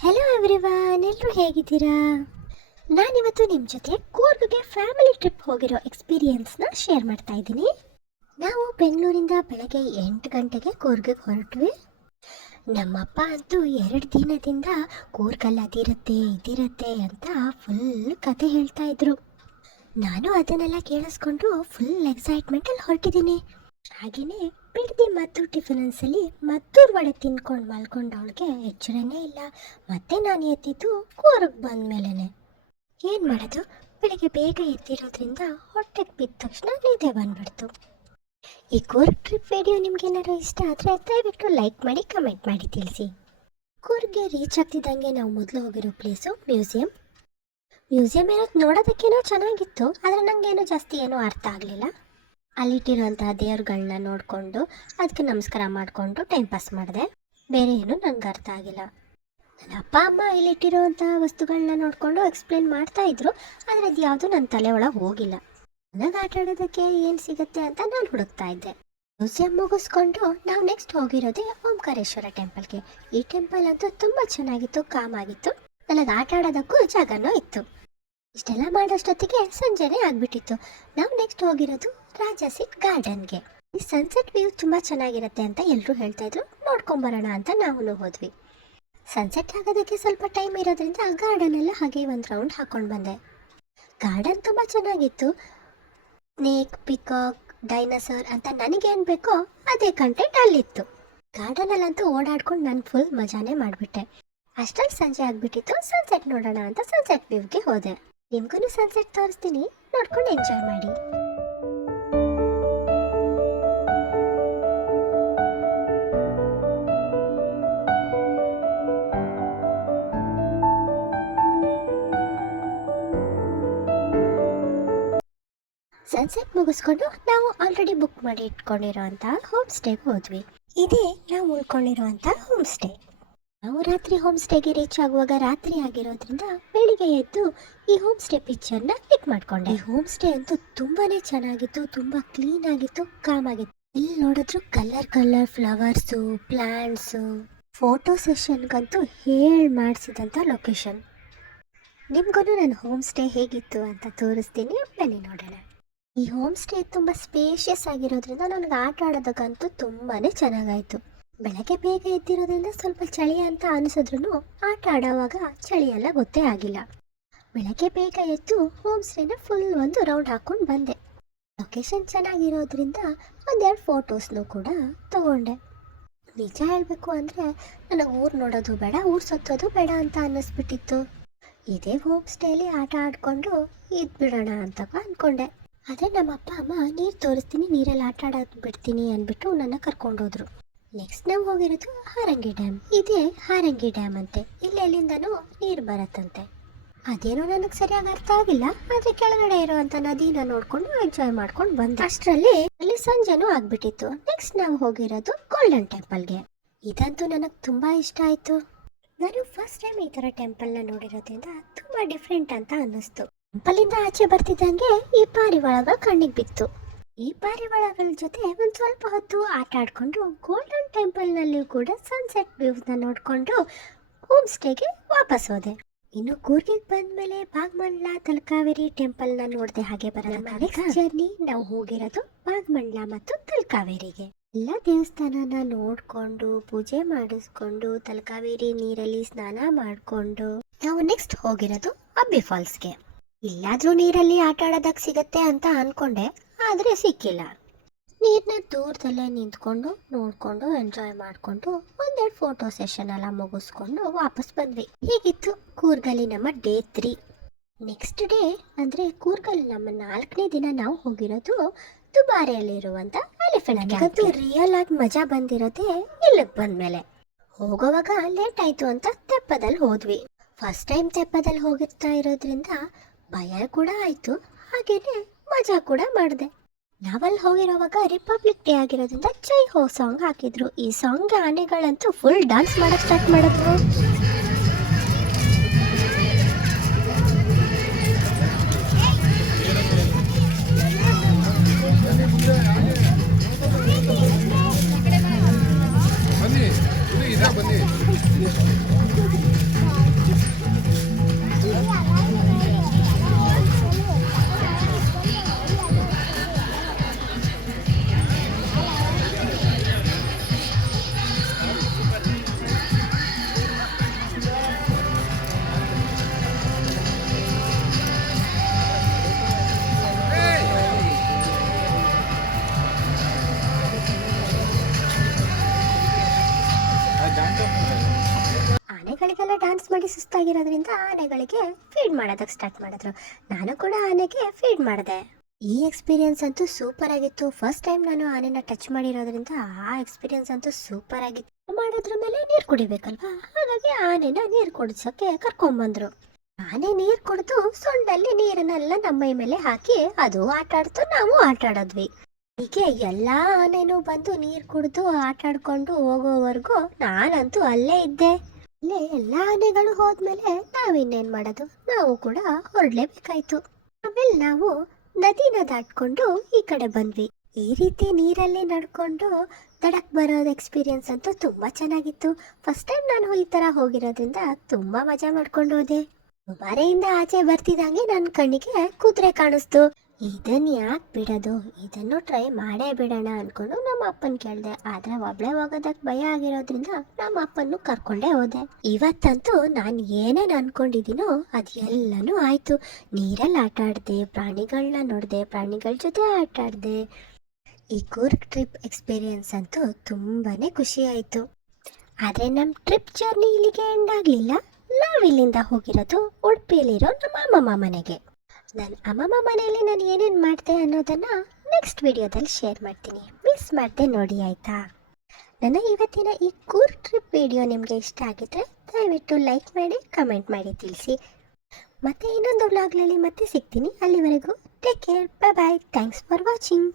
Hello everyone, ಎಲ್ಲರೂ ಹೇಗಿದ್ದೀರಾ? ನಾನಿವತ್ತು ನಿಮ್ಮ ಜೊತೆ ಕೂರ್ಗ್ಗೆ ಫ್ಯಾಮಿಲಿ ಟ್ರಿಪ್ ಹೋಗಿರೋ ಎಕ್ಸ್ಪೀರಿಯನ್ಸ್ನ ಶೇರ್ ಮಾಡ್ತಾ ಇದ್ದೀನಿ. ನಾವು ಬೆಂಗಳೂರಿಂದ ಬೆಳಗ್ಗೆ 8 ಗಂಟೆಗೆ ಕೂರ್ಗ್ಗೆ ಹೊರಟ್ವಿ. ನಮ್ಮಪ್ಪ ಅಂತೂ 2 ದಿನದಿಂದ ಕೂರ್ಗಲ್ಲಿ ಇದಿರುತ್ತೆ ಅಂತ ಫುಲ್ ಕತೆ ಹೇಳ್ತಾ ಇದ್ರು. ನಾನು ಅದನ್ನೆಲ್ಲ ಕೇಳಿಸ್ಕೊಂಡು ಫುಲ್ ಎಕ್ಸೈಟ್ಮೆಂಟಲ್ಲಿ ಹೊರಟಿದ್ದೀನಿ. ಹಾಗೆಯೇ ಬಿಡ್ದಿ ಮತ್ತು ಟಿಫಿನ್ಸಲ್ಲಿ ಮದ್ದೂರು ವಡೆ ತಿನ್ಕೊಂಡು ಮಲ್ಕೊಂಡವಳಿಗೆ ಎಚ್ಚರನೇ ಇಲ್ಲ. ಮತ್ತೆ ನಾನು ಎದ್ದಿದ್ದು ಕೂರ್ಗ್ ಬಂದ ಮೇಲೇ. ಏನು ಮಾಡೋದು, ಬೆಳಿಗ್ಗೆ ಬೇಗ ಎದ್ದಿರೋದ್ರಿಂದ ಹೊಟ್ಟೆಗೆ ಬಿದ್ದ ತಕ್ಷಣ ನಿದ್ದೆ ಬಂದ್ಬಿಡ್ತು. ಈ ಕೂರ್ಗ್ ಟ್ರಿಪ್ ವಿಡಿಯೋ ನಿಮ್ಗೇನಾದ್ರು ಇಷ್ಟ ಆದರೆ ದಯವಿಟ್ಟು ಲೈಕ್ ಮಾಡಿ, ಕಮೆಂಟ್ ಮಾಡಿ ತಿಳಿಸಿ. ಕೂರ್ಗ್ಗೆ ರೀಚ್ ಆಗ್ತಿದ್ದಂಗೆ ನಾವು ಮೊದಲು ಹೋಗಿರೋ ಪ್ಲೇಸು ಮ್ಯೂಸಿಯಂ ಏನೋ ನೋಡೋದಕ್ಕೇನೋ ಚೆನ್ನಾಗಿತ್ತು, ಆದರೆ ನನಗೇನೋ ಜಾಸ್ತಿ ಏನೂ ಅರ್ಥ ಆಗಲಿಲ್ಲ. ಅಲ್ಲಿಟ್ಟಿರುವಂತಹ ದೇವ್ರುಗಳನ್ನ ನೋಡಿಕೊಂಡು ಅದಕ್ಕೆ ನಮಸ್ಕಾರ ಮಾಡಿಕೊಂಡು ಟೈಮ್ ಪಾಸ್ ಮಾಡಿದೆ. ಬೇರೆ ಏನು ನನಗೆ ಅರ್ಥ ಆಗಿಲ್ಲ. ನನ್ನ ಅಪ್ಪ ಅಮ್ಮ ಇಲ್ಲಿಟ್ಟಿರುವಂತಹ ವಸ್ತುಗಳನ್ನ ನೋಡಿಕೊಂಡು ಎಕ್ಸ್ಪ್ಲೇನ್ ಮಾಡ್ತಾ ಇದ್ರು, ಆದರೆ ಅದು ಯಾವುದೂ ನನ್ನ ತಲೆ ಒಳಗೆ ಹೋಗಿಲ್ಲ. ನನಗೆ ಆಟ ಆಡೋದಕ್ಕೆ ಏನು ಸಿಗುತ್ತೆ ಅಂತ ನಾನು ಹುಡುಕ್ತಾ ಇದ್ದೆ. ಮ್ಯೂಸಿಯಂ ಮುಗಿಸ್ಕೊಂಡು ನಾವು ನೆಕ್ಸ್ಟ್ ಹೋಗಿರೋದೇ ಓಂಕಾರೇಶ್ವರ ಟೆಂಪಲ್ಗೆ. ಈ ಟೆಂಪಲ್ ಅಂತೂ ತುಂಬ ಚೆನ್ನಾಗಿತ್ತು, ಕಾಮ್ ಆಗಿತ್ತು. ನನಗೆ ಆಟ ಆಡೋದಕ್ಕೂ ಜಾಗನೂ ಇತ್ತು. ಇಷ್ಟೆಲ್ಲ ಮಾಡೋಷ್ಟೊತ್ತಿಗೆ ಸಂಜೆನೇ ಆಗ್ಬಿಟ್ಟಿತ್ತು. ನಾವು ನೆಕ್ಸ್ಟ್ ಹೋಗಿರೋದು ರಾಜಾಸೀಟ್ ಗಾರ್ಡನ್ಗೆ. ಈ ಸನ್ಸೆಟ್ ವ್ಯೂ ತುಂಬ ಚೆನ್ನಾಗಿರುತ್ತೆ ಅಂತ ಎಲ್ಲರೂ ಹೇಳ್ತಾ ಇದ್ರು. ನೋಡ್ಕೊಂಬರೋಣ ಅಂತ ನಾವು ಹೋದ್ವಿ. ಸನ್ಸೆಟ್ ಆಗೋದಕ್ಕೆ ಸ್ವಲ್ಪ ಟೈಮ್ ಇರೋದ್ರಿಂದ ಗಾರ್ಡನ್ ಎಲ್ಲ ಹಾಗೆ ಒಂದು ರೌಂಡ್ ಹಾಕೊಂಡು ಬಂದೆ. ಗಾರ್ಡನ್ ತುಂಬ ಚೆನ್ನಾಗಿತ್ತು. ಸ್ನೇಕ್, ಪಿಕಾಕ್, ಡೈನೋಸಾರ್ ಅಂತ ನನಗೇನು ಬೇಕೋ ಅದೇ ಕಂಟೆಂಟ್ ಅಲ್ಲಿತ್ತು. ಗಾರ್ಡನಲ್ಲಂತೂ ಓಡಾಡ್ಕೊಂಡು ನಾನು ಫುಲ್ ಮಜಾನೇ ಮಾಡಿಬಿಟ್ಟೆ. ಅಷ್ಟರಲ್ಲಿ ಸಂಜೆ ಆಗಿಬಿಟ್ಟಿತ್ತು. ಸನ್ಸೆಟ್ ನೋಡೋಣ ಅಂತ ಸನ್ಸೆಟ್ ವ್ಯೂಗೆ ಹೋದೆ. ನಿಮ್ಗೂ ಸನ್ಸೆಟ್ ತೋರಿಸ್ತೀನಿ, ನೋಡ್ಕೊಂಡು ಎಂಜಾಯ್ ಮಾಡಿ. ಸನ್ಸೆಟ್ ಮುಗಿಸ್ಕೊಂಡು ನಾವು ಆಲ್ರೆಡಿ ಬುಕ್ ಮಾಡಿ ಇಟ್ಕೊಂಡಿರೋಂಥ ಹೋಮ್ ಸ್ಟೇಗೆ ಹೋದ್ವಿ. ಇದೇ ನಾವು ಉಳ್ಕೊಂಡಿರುವಂಥ ಹೋಮ್ ಸ್ಟೇ. ನಾವು ರಾತ್ರಿ ಹೋಮ್ ಸ್ಟೇಗೆ ರೀಚ್ ಆಗುವಾಗ ರಾತ್ರಿ ಆಗಿರೋದ್ರಿಂದ ಬೆಳಿಗ್ಗೆ ಎದ್ದು ಈ ಹೋಮ್ ಸ್ಟೇ ಪಿಕ್ಚರ್ನ ಕ್ಲಿಕ್ ಮಾಡ್ಕೊಂಡೆ. ಈ ಹೋಮ್ ಸ್ಟೇ ಅಂತೂ ತುಂಬಾನೇ ಚೆನ್ನಾಗಿತ್ತು, ತುಂಬಾ ಕ್ಲೀನ್ ಆಗಿತ್ತು, ಕಾಮ್ ಆಗಿತ್ತು. ಇಲ್ಲಿ ನೋಡಿದ್ರು ಕಲರ್ ಫ್ಲವರ್ಸು, ಪ್ಲಾಂಟ್ಸು, ಫೋಟೋ ಸೆಷನ್ಗಂತೂ ಮಾಡಿಸಿದಂಥ ಲೊಕೇಶನ್. ನಿಮ್ಗೂ ನನ್ನ ಹೋಮ್ ಸ್ಟೇ ಹೇಗಿತ್ತು ಅಂತ ತೋರಿಸ್ತೀನಿ, ಬನ್ನಿ ನೋಡೋಣ. ಈ ಹೋಮ್ ಸ್ಟೇ ತುಂಬ ಸ್ಪೇಷಿಯಸ್ ಆಗಿರೋದ್ರಿಂದ ನನಗೆ ಆಟ ಆಡೋದಕ್ಕಂತೂ ತುಂಬಾ ಚೆನ್ನಾಗಾಯಿತು. ಬೆಳಗ್ಗೆ ಬೇಗ ಎದ್ದಿರೋದ್ರಿಂದ ಸ್ವಲ್ಪ ಚಳಿ ಅಂತ ಅನಿಸಿದ್ರು ಆಟ ಆಡೋವಾಗ ಚಳಿ ಎಲ್ಲ ಗೊತ್ತೇ ಆಗಿಲ್ಲ. ಬೆಳಗ್ಗೆ ಬೇಗ ಎದ್ದು ಹೋಮ್ ಸ್ಟೇನ ಫುಲ್ ಒಂದು ರೌಂಡ್ ಹಾಕೊಂಡು ಬಂದೆ. ಲೊಕೇಶನ್ ಚೆನ್ನಾಗಿರೋದ್ರಿಂದ ಒಂದೆರಡು ಫೋಟೋಸ್ನು ಕೂಡ ತಗೊಂಡೆ. ನಿಜ ಹೇಳಬೇಕು ಅಂದರೆ ನನಗೆ ಊರು ನೋಡೋದು ಬೇಡ, ಊರು ಸುತ್ತೋದು ಬೇಡ ಅಂತ ಅನ್ನಿಸ್ಬಿಟ್ಟಿತ್ತು. ಇದೇ ಹೋಮ್ ಸ್ಟೇಲಿ ಆಟ ಆಡಿಕೊಂಡು ಇದ್ಬಿಡೋಣ ಅಂತ ಅಂದ್ಕೊಂಡೆ. ಆದರೆ ನಮ್ಮ ಅಪ್ಪ ಅಮ್ಮ ನೀರು ತೋರಿಸ್ತೀನಿ, ನೀರಲ್ಲಿ ಆಟ ಆಡೋದು ಬಿಡ್ತೀನಿ ಅಂದ್ಬಿಟ್ಟು ನನ್ನ ಕರ್ಕೊಂಡೋದ್ರು. ನೆಕ್ಸ್ಟ್ ನಾವು ಹೋಗಿರೋದು ಹಾರಂಗಿ ಡ್ಯಾಮ್. ಇದೇ ಹಾರಂಗಿ ಡ್ಯಾಮ್ ಅಂತೆ. ಇಲ್ಲಿ ಎಲ್ಲಿಂದನೂ ನೀರು ಬರುತ್ತಂತೆ. ಅದೇನೋ ನನಗೆ ಸರಿಯಾಗಿ ಅರ್ಥ ಆಗಿಲ್ಲ, ಆದರೆ ಕೆಳಗಡೆ ಇರುವಂಥ ನದಿನ ನೋಡ್ಕೊಂಡು ಎಂಜಾಯ್ ಮಾಡ್ಕೊಂಡು ಬಂದೆ. ಅಷ್ಟರಲ್ಲಿ ಅಲ್ಲಿ ಸಂಜೆನೂ ಆಗ್ಬಿಟ್ಟಿತ್ತು. ನೆಕ್ಸ್ಟ್ ನಾವು ಹೋಗಿರೋದು ಗೋಲ್ಡನ್ ಟೆಂಪಲ್ಗೆ. ಇದಂತೂ ನನಗೆ ತುಂಬಾ ಇಷ್ಟ ಆಯ್ತು. ನಾನು ಫಸ್ಟ್ ಟೈಮ್ ಈ ಥರ ಟೆಂಪಲ್ನ ನೋಡಿರೋದ್ರಿಂದ ತುಂಬಾ ಡಿಫ್ರೆಂಟ್ ಅಂತ ಅನ್ನಿಸ್ತು. ಟೆಂಪಲಿಂದ ಆಚೆ ಬರ್ತಿದ್ದಂಗೆ ಈ ಪಾರಿವಾಳಗಳು ಕಣ್ಣಿಗೆ ಬಿತ್ತು. ಈ ಪಾರಿವಾಳಗಳ ಜೊತೆ ಒಂದು ಸ್ವಲ್ಪ ಹೊತ್ತು ಆಟ ಆಡ್ಕೊಂಡು ಗೋಲ್ಡನ್ ಟೆಂಪಲ್ನಲ್ಲಿಯೂ ಕೂಡ ಸನ್ಸೆಟ್ ವ್ಯೂಸ್ನ ನೋಡಿಕೊಂಡು ಹೋಮ್ ಸ್ಟೇಗೆ ವಾಪಸ್ ಹೋದೆ. ಇನ್ನು ಕೂರ್ಗಿಗೆ ಬಂದಮೇಲೆ ಭಾಗಮಂಡಲ, ತಲಕಾವೇರಿ ಟೆಂಪಲ್ನ ನೋಡಿದೆ. ಹಾಗೆ ಬರಲ್ಲ ನೆಕ್ಸ್ಟ್ ಜರ್ನಿ ನಾವು ಹೋಗಿರೋದು ಭಾಗಮಂಡಲ ಮತ್ತು ತಲಕಾವೇರಿಗೆ. ಎಲ್ಲ ದೇವಸ್ಥಾನನ ನೋಡಿಕೊಂಡು ಪೂಜೆ ಮಾಡಿಸ್ಕೊಂಡು ತಲಕಾವೇರಿ ನೀರಲ್ಲಿ ಸ್ನಾನ ಮಾಡಿಕೊಂಡು ನಾವು ನೆಕ್ಸ್ಟ್ ಹೋಗಿರೋದು ಅಬ್ಬಿ ಫಾಲ್ಸ್ಗೆ. ಇಲ್ಲಾದ್ರೂ ನೀರಲ್ಲಿ ಆಟ ಆಡೋದಕ್ಕೆ ಸಿಗತ್ತೆ ಅಂತ ಅನ್ಕೊಂಡೆ, ಆದರೆ ಸಿಕ್ಕಿಲ್ಲ. ನೀರನ್ನ ದೂರದಲ್ಲೇ ನಿಂತ್ಕೊಂಡು ನೋಡಿಕೊಂಡು ಎಂಜಾಯ್ ಮಾಡಿಕೊಂಡು ಒಂದೆರಡು ಫೋಟೋ ಸೆಷನ್ ಎಲ್ಲ ಮುಗಿಸ್ಕೊಂಡು ವಾಪಸ್ ಬಂದ್ವಿ. ಹೀಗಿತ್ತು ಕೂರ್ಗಲ್ಲಿ ನಮ್ಮ ಡೇ 3. ನೆಕ್ಸ್ಟ್ ಡೇ ಅಂದರೆ ಕೂರ್ಗಲ್ಲಿ ನಮ್ಮ 4ನೇ ದಿನ ನಾವು ಹೋಗಿರೋದು ದುಬಾರಿಯಲ್ಲಿರುವಂಥ ಎಲಿಫೆಂಟ್ ಕ್ಯಾಂಪ್. ರಿಯಲ್ ಆಗಿ ಮಜಾ ಬಂದಿರೋದೇ ಇಲ್ಲಿಗೆ ಬಂದಮೇಲೆ. ಹೋಗೋವಾಗ ಲೇಟ್ ಆಯಿತು ಅಂತ ತೆಪ್ಪದಲ್ಲಿ ಹೋದ್ವಿ. ಫಸ್ಟ್ ಟೈಮ್ ತೆಪ್ಪದಲ್ಲಿ ಹೋಗಿರ್ತಾ ಇರೋದ್ರಿಂದ ಭಯ ಕೂಡ ಆಯಿತು, ಹಾಗೇನೆ ಮಜಾ ಕೂಡ ಮಾಡಿದೆ. ನಾವಲ್ಲಿ ಹೋಗಿರೋವಾಗ ರಿಪಬ್ಲಿಕ್ ಡೇ ಆಗಿರೋದ್ರಿಂದ ಜೈ ಹೋ ಸಾಂಗ್ ಹಾಕಿದ್ರು. ಈ ಸಾಂಗ್ಗೆ ಆನೆಗಳಂತೂ ಫುಲ್ ಡ್ಯಾನ್ಸ್ ಮಾಡೋಕ್ಕೆ ಸ್ಟಾರ್ಟ್ ಮಾಡಿದ್ರು. ಆನೆಗಳಿಗೆಲ್ಲ ಡ್ಯಾನ್ಸ್ ಮಾಡಿ ಸುಸ್ತಾಗಿರೋದ್ರಿಂದ ಆನೆಗಳಿಗೆ ಫೀಡ್ ಮಾಡೋದಕ್ಕೆ ಸ್ಟಾರ್ಟ್ ಮಾಡಿದ್ರು. ನಾನು ಕೂಡ ಆನೆಗೆ ಫೀಡ್ ಮಾಡಿದೆ. ಈ ಎಕ್ಸ್ಪೀರಿಯನ್ಸ್ ಅಂತೂ ಸೂಪರ್ ಆಗಿತ್ತು. ಫಸ್ಟ್ ಟೈಮ್ ನಾನು ಆನೆನ ಟಚ್ ಮಾಡಿರೋದ್ರಿಂದ ಆ ಎಕ್ಸ್ಪೀರಿಯನ್ಸ್ ಅಂತೂ ಸೂಪರ್ ಆಗಿತ್ತು. ಮಾಡೋದ್ರ ಮೇಲೆ ನೀರು ಕುಡಿಬೇಕಲ್ವಾ, ಹಾಗಾಗಿ ಆನೆನ ನೀರು ಕುಡಿಸೋಕೆ ಕರ್ಕೊಂಡ್ಬಂದ್ರು. ಆನೆ ನೀರು ಕುಡಿದು ಸೊಂಡಲ್ಲಿ ನೀರನ್ನೆಲ್ಲ ನಮ್ಮ ಮೈ ಮೇಲೆ ಹಾಕಿ ಅದು ಆಟ ಆಡ್ತು, ನಾವು ಆಟ ಆಡೋದ್ವಿ. ಹೀಗೆ ಎಲ್ಲಾ ಆನೆನೂ ಬಂದು ನೀರು ಕುಡಿದು ಆಟ ಆಡ್ಕೊಂಡು ಹೋಗೋವರೆಗೂ ನಾನಂತೂ ಅಲ್ಲೇ ಇದ್ದೆ. ಅಲ್ಲೇ ಎಲ್ಲಾ ಆನೆಗಳು ಹೋದ್ಮೇಲೆ ನಾವಿನ್ನೇನ್ ಮಾಡೋದು, ನಾವು ಕೂಡ ಹೊರಡ್ಲೇಬೇಕಾಯ್ತು. ಆಮೇಲೆ ನಾವು ನದಿನ ದಾಟ್ಕೊಂಡು ಈ ಕಡೆ ಬಂದ್ವಿ. ಈ ರೀತಿ ನೀರಲ್ಲಿ ನಡ್ಕೊಂಡು ದಡಕ್ ಬರೋದು ಎಕ್ಸ್ಪೀರಿಯನ್ಸ್ ಅಂತೂ ತುಂಬಾ ಚೆನ್ನಾಗಿತ್ತು. ಫಸ್ಟ್ ಟೈಮ್ ನಾನು ಈ ತರ ಹೋಗಿರೋದ್ರಿಂದ ತುಂಬಾ ಮಜಾ ಮಾಡ್ಕೊಂಡು ಹೋದೆ. ದುಬಾರೆಯಿಂದ ಆಚೆ ಬರ್ತಿದ್ದಂಗೆ ನನ್ನ ಕಣ್ಣಿಗೆ ಕುದುರೆ ಕಾಣಿಸ್ತು. ಇದನ್ನ ಯಾಕೆ ಬಿಡೋದು, ಇದನ್ನು ಟ್ರೈ ಮಾಡೇ ಬಿಡೋಣ ಅನ್ಕೊಂಡು ನಮ್ಮ ಅಪ್ಪನ್ ಕೇಳ್ದೆ. ಆದ್ರೆ ಒಬ್ಳೆ ಹೋಗೋದಕ್ ಭಯ ಆಗಿರೋದ್ರಿಂದ ನಮ್ಮ ಅಪ್ಪನ್ನು ಕರ್ಕೊಂಡೇ ಹೋದೆ. ಇವತ್ತಂತೂ ನಾನು ಏನೇನ್ ಅನ್ಕೊಂಡಿದ್ದೀನೋ ಅದ್ ಎಲ್ಲನೂ ಆಯ್ತು. ನೀರಲ್ಲಿ ಆಟ ಆಡ್ದೆ, ಪ್ರಾಣಿಗಳನ್ನ ನೋಡ್ದೆ, ಪ್ರಾಣಿಗಳ ಜೊತೆ ಆಟ ಆಡ್ದೆ. ಈ ಕೂರ್ಗ್ ಟ್ರಿಪ್ ಎಕ್ಸ್ಪೀರಿಯನ್ಸ್ ಅಂತೂ ತುಂಬಾನೇ ಖುಷಿ ಆಯ್ತು. ಆದ್ರೆ ನಮ್ ಟ್ರಿಪ್ ಜರ್ನಿ ಇಲ್ಲಿಗೆ ಎಂಡ್ ಆಗ್ಲಿಲ್ಲ. ನಾವಿಲ್ಲಿಂದ ಹೋಗಿರೋದು ಉಡುಪಿಯಲ್ಲಿರೋ ನಮ್ಮ ಅಮ್ಮಮ್ಮ ಮನೆಗೆ. ನನ್ನ ಅಮ್ಮಮ್ಮ ಮನೆಯಲ್ಲಿ ನಾನು ಏನೇನು ಮಾಡ್ದೆ ಅನ್ನೋದನ್ನ ನೆಕ್ಸ್ಟ್ ವಿಡಿಯೋದಲ್ಲಿ ಶೇರ್ ಮಾಡ್ತೀನಿ. ಮಿಸ್ ಮಾಡದೆ ನೋಡಿ ಆಯ್ತಾ. ನನ್ನ ಇವತ್ತಿನ ಈ ಕೂರ್ಗ್ ಟ್ರಿಪ್ ವಿಡಿಯೋ ನಿಮಗೆ ಇಷ್ಟ ಆಗಿದ್ರೆ ದಯವಿಟ್ಟು ಲೈಕ್ ಮಾಡಿ, ಕಮೆಂಟ್ ಮಾಡಿ ತಿಳಿಸಿ. ಮತ್ತೆ ಇನ್ನೊಂದು ವ್ಲಾಗ್ನಲ್ಲಿ ಮತ್ತೆ ಸಿಗ್ತೀನಿ. ಅಲ್ಲಿವರೆಗೂ take care, bye bye. Thanks for watching.